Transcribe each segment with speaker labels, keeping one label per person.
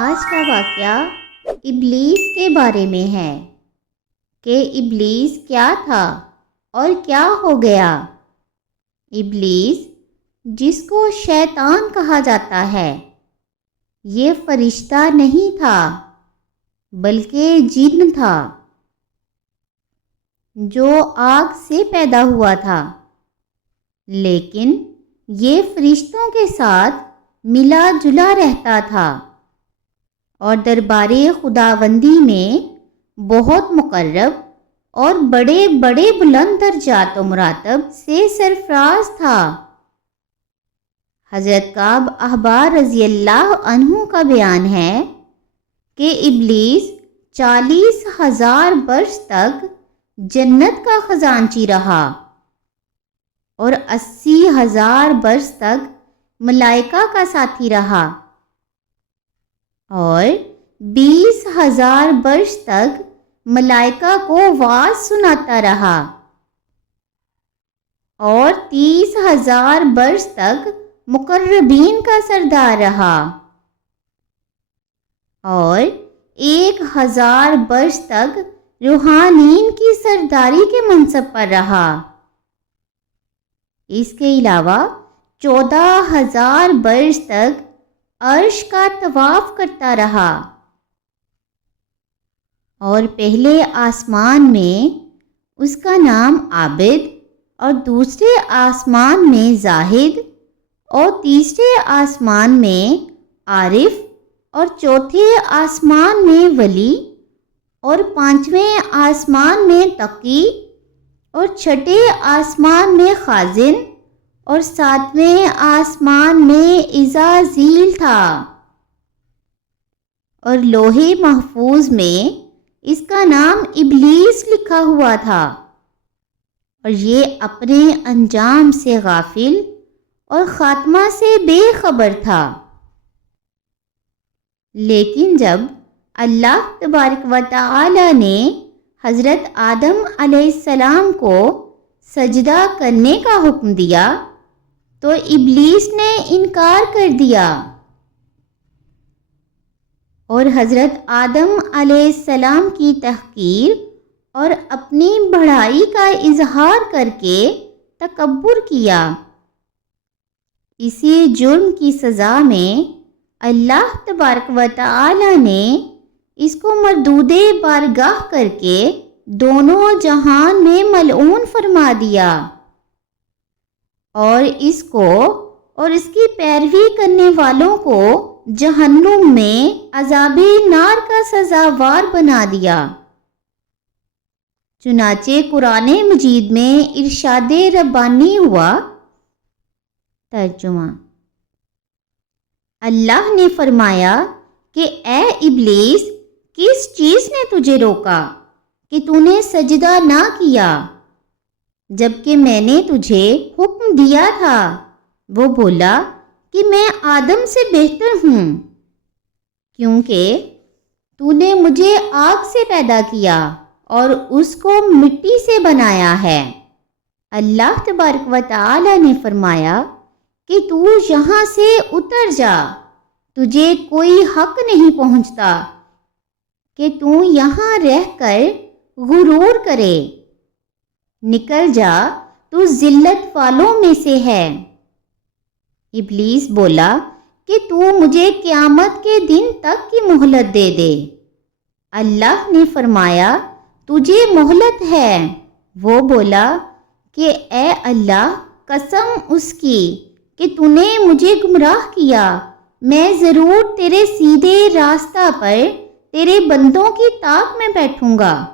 Speaker 1: آج کا واقعہ ابلیس کے بارے میں ہے کہ ابلیس کیا تھا اور کیا ہو گیا۔ ابلیس، جس کو شیطان کہا جاتا ہے، یہ فرشتہ نہیں تھا، بلکہ جن تھا جو آگ سے پیدا ہوا تھا۔ لیکن یہ فرشتوں کے ساتھ ملا جلا رہتا تھا۔ اور دربار خداوندی میں بہت مقرب اور بڑے بڑے بلند درجات و مراتب سے سرفراز تھا۔ حضرت کعب احبار رضی اللہ عنہ کا بیان ہے کہ ابلیس چالیس ہزار برس تک جنت کا خزانچی رہا اور اسی ہزار برس تک ملائکہ کا ساتھی رہا۔ اور بیس ہزار برس تک ملائکہ کو واز سناتا رہا۔ اور تیس ہزار برس تک مقربین کا سردار رہا۔ اور ایک ہزار برس تک روحانین کی سرداری کے منصب پر رہا۔ اس کے علاوہ چودہ ہزار برس تک عرش کا طواف کرتا رہا۔ اور پہلے آسمان میں اس کا نام عابد اور دوسرے آسمان میں زاہد اور تیسرے آسمان میں عارف اور چوتھے آسمان میں ولی اور پانچویں آسمان میں تقی اور چھٹے آسمان میں خازن اور ساتویں آسمان میں ازازیل تھا۔ اور لوہے محفوظ میں اس کا نام ابلیس لکھا ہوا تھا۔ اور یہ اپنے انجام سے غافل اور خاتمہ سے بے خبر تھا۔ لیکن جب اللہ تبارک و تعالی نے حضرت آدم علیہ السلام کو سجدہ کرنے کا حکم دیا تو ابلیس نے انکار کر دیا۔ اور حضرت آدم علیہ السلام کی تحقیر اور اپنی بڑھائی کا اظہار کر کے تکبر کیا۔ اسی جرم کی سزا میں اللہ تبارک و تعالی نے اس کو مردود بارگاہ کر کے دونوں جہان میں ملعون فرما دیا۔ اور اس کو اور اس کی پیروی کرنے والوں کو جہنم میں عذاب نار کا سزاوار بنا دیا۔ چنانچہ قرآن مجید میں ارشاد ربانی ہوا۔ ترجمہ اللہ نے فرمایا کہ اے ابلیس، کس چیز نے تجھے روکا کہ تو نے سجدہ نہ کیا؟ جبکہ میں نے تجھے حکم دیا تھا۔ وہ بولا کہ میں آدم سے بہتر ہوں، کیونکہ تو نے مجھے آگ سے پیدا کیا اور اس کو مٹی سے بنایا ہے۔ اللہ تبارک و تعالی نے فرمایا کہ تو یہاں سے اتر جا، تجھے کوئی حق نہیں پہنچتا کہ تو یہاں رہ کر غرور کرے۔ نکل جا، تو ذلت والوں میں سے ہے۔ ابلیس بولا، کہ تو مجھے قیامت کے دن تک کی مہلت دے دے۔ اللہ نے فرمایا، تجھے مہلت ہے۔ وہ بولا، کہ اے اللہ، قسم اس کی کہ تو نے مجھے گمراہ کیا۔ میں ضرور تیرے سیدھے راستہ پر تیرے بندوں کی طاق میں بیٹھوں گا۔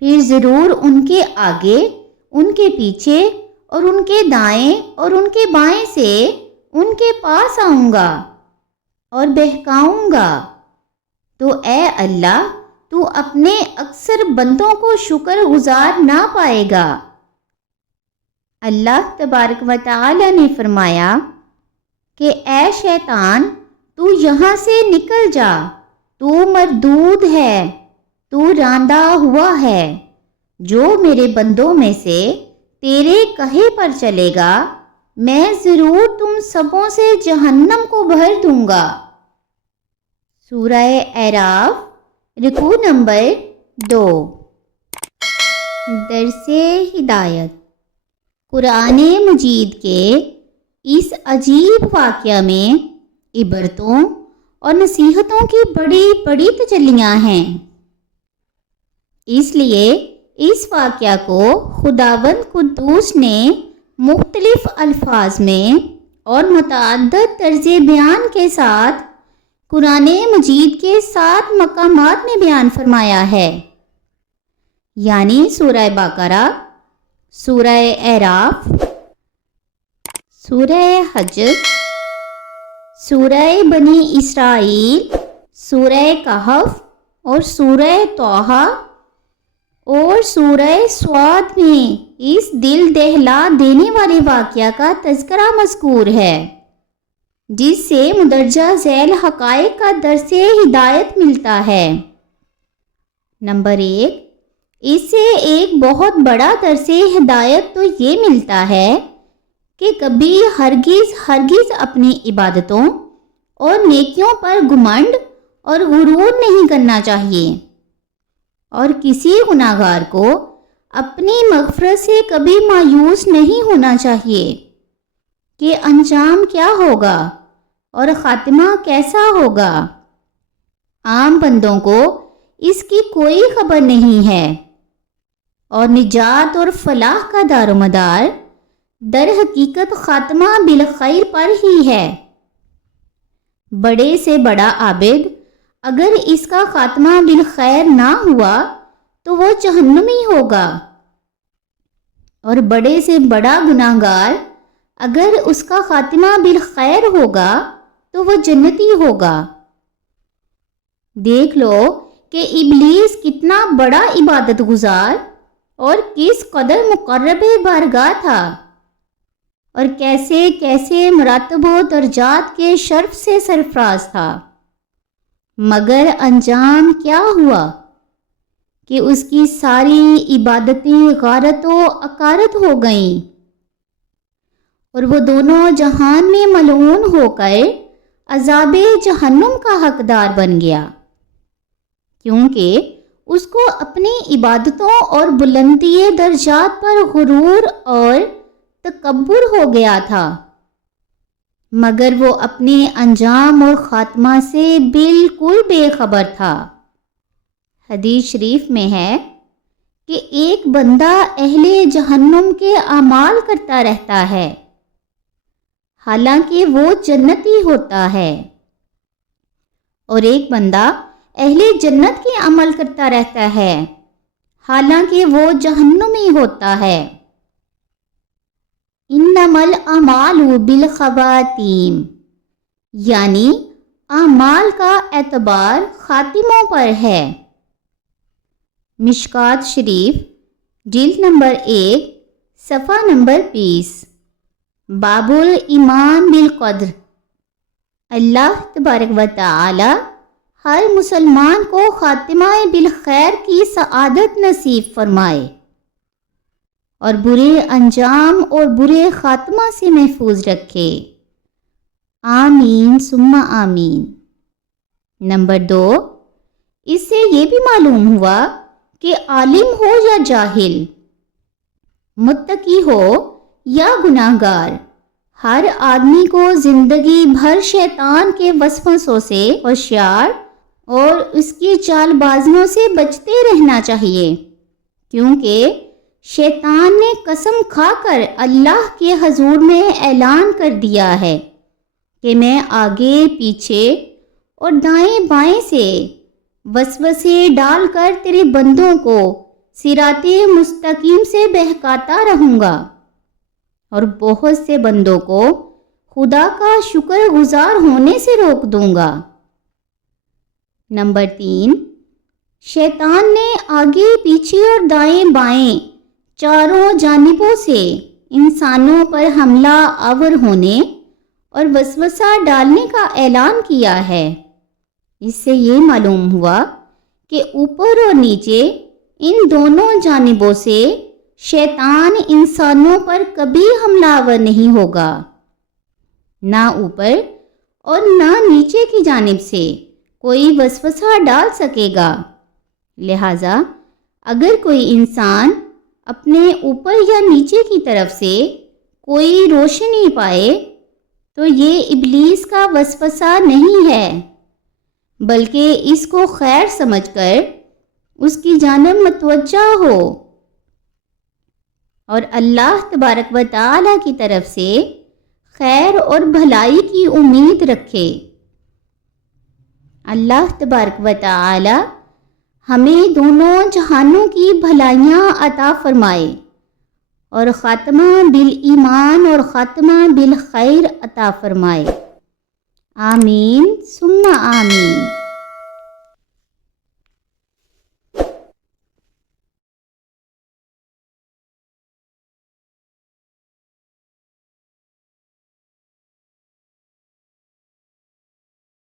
Speaker 1: پھر ضرور ان کے آگے، ان کے پیچھے اور ان کے دائیں اور ان کے بائیں سے ان کے پاس آؤں گا اور بہکاؤں گا۔ تو اے اللہ، تو اپنے اکثر بندوں کو شکر گزار نہ پائے گا۔ اللہ تبارک و تعالی نے فرمایا کہ اے شیطان، تو یہاں سے نکل جا، تو مردود ہے۔ راندہ ہوا ہے۔ جو میرے بندوں میں سے تیرے کہے پر چلے گا، میں ضرور تم سبوں سے جہنم کو بھر دوں گا۔ سورہ اعراف رکو نمبر دو۔ درس ہدایت۔ قرآن مجید کے اس عجیب واقعہ میں عبرتوں اور نصیحتوں کی بڑی بڑی تجلیاں ہیں۔ اس لیے اس واقعہ کو خداوند قدوس نے مختلف الفاظ میں اور متعدد طرز بیان کے ساتھ قرآن مجید کے سات مقامات میں بیان فرمایا ہے۔ یعنی سورہ باقرہ سورہ اعراف، سورہ حجر سورہ بنی اسرائیل، سورہ کہف اور سورہ توحہ اور سورہ سواد میں اس دل دہلا دینے والے واقعہ کا تذکرہ مذکور ہے، جس سے مدرجہ ذیل حقائق کا درس ہدایت ملتا ہے۔ نمبر ایک، اس سے ایک بہت بڑا درس ہدایت تو یہ ملتا ہے کہ کبھی ہرگز ہرگز اپنی عبادتوں اور نیکیوں پر گمنڈ اور غرور نہیں کرنا چاہیے۔ اور کسی گناہ گار کو اپنی مغفرت سے کبھی مایوس نہیں ہونا چاہیے کہ انجام کیا ہوگا اور خاتمہ کیسا ہوگا۔ عام بندوں کو اس کی کوئی خبر نہیں ہے اور نجات اور فلاح کا دار و مدار در حقیقت خاتمہ بالخیر پر ہی ہے۔ بڑے سے بڑا عابد اگر اس کا خاتمہ بالخیر نہ ہوا تو وہ جہنمی ہوگا۔ اور بڑے سے بڑا گناہ گار اگر اس کا خاتمہ بالخیر ہوگا تو وہ جنتی ہوگا۔ دیکھ لو کہ ابلیس کتنا بڑا عبادت گزار اور کس قدر مقرب بارگاہ تھا۔ اور کیسے کیسے مراتب و درجات کے شرف سے سرفراز تھا۔ مگر انجام کیا ہوا کہ اس کی ساری عبادتیں غارت و اکارت ہو گئیں اور وہ دونوں جہان میں ملعون ہو کر عذاب جہنم کا حقدار بن گیا، کیونکہ اس کو اپنی عبادتوں اور بلندی درجات پر غرور اور تکبر ہو گیا تھا۔ مگر وہ اپنے انجام اور خاتمہ سے بالکل بے خبر تھا۔ حدیث شریف میں ہے کہ ایک بندہ اہل جہنم کے اعمال کرتا رہتا ہے، حالانکہ وہ جنتی ہوتا ہے۔ اور ایک بندہ اہل جنت کے عمل کرتا رہتا ہے، حالانکہ وہ جہنمی ہوتا ہے۔ انمل امال بالخواتین یعنی اعمال کا اعتبار خاتموں پر ہے۔ مشکات شریف، جلد نمبر ایک، صفحہ نمبر بیس۔ باب الایمان بالقدر۔ اللہ تبارک و تعالی ہر مسلمان کو خاتمہ بالخیر کی سعادت نصیب فرمائے۔ اور برے انجام اور برے خاتمہ سے محفوظ رکھے۔ آمین، ثم آمین۔ نمبر دو، اس سے یہ بھی معلوم ہوا کہ عالم ہو یا جاہل، متقی ہو یا گناہ گار ہر آدمی کو زندگی بھر شیطان کے وسوسوں سے ہوشیار اور اس کی چال بازیوں سے بچتے رہنا چاہیے۔ کیونکہ شیطان نے قسم کھا کر اللہ کے حضور میں اعلان کر دیا ہے کہ میں آگے پیچھے اور دائیں بائیں سے وسوسے ڈال کر تیرے بندوں کو سرات مستقیم سے بہکاتا رہوں گا اور بہت سے بندوں کو خدا کا شکر گزار ہونے سے روک دوں گا۔ نمبر تین، شیطان نے آگے پیچھے اور دائیں بائیں چاروں جانبوں سے انسانوں پر حملہ آور ہونے اور وسوسہ ڈالنے کا اعلان کیا ہے۔ اس سے یہ معلوم ہوا کہ اوپر اور نیچے ان دونوں جانبوں سے شیطان انسانوں پر کبھی حملہ آور نہیں ہوگا۔ نہ اوپر اور نہ نیچے کی جانب سے کوئی وسوسہ ڈال سکے گا۔ لہٰذا اگر کوئی انسان اپنے اوپر یا نیچے کی طرف سے کوئی روشنی پائے تو یہ ابلیس کا وسوسہ نہیں ہے، بلکہ اس کو خیر سمجھ کر اس کی جانب متوجہ ہو۔ اور اللہ تبارک و تعالی کی طرف سے خیر اور بھلائی کی امید رکھے۔ اللہ تبارک و تعالی ہمیں دونوں جہانوں کی بھلائیاں عطا فرمائے اور خاتمہ بالایمان اور خاتمہ بالخیر عطا فرمائے۔ آمین سما آمین۔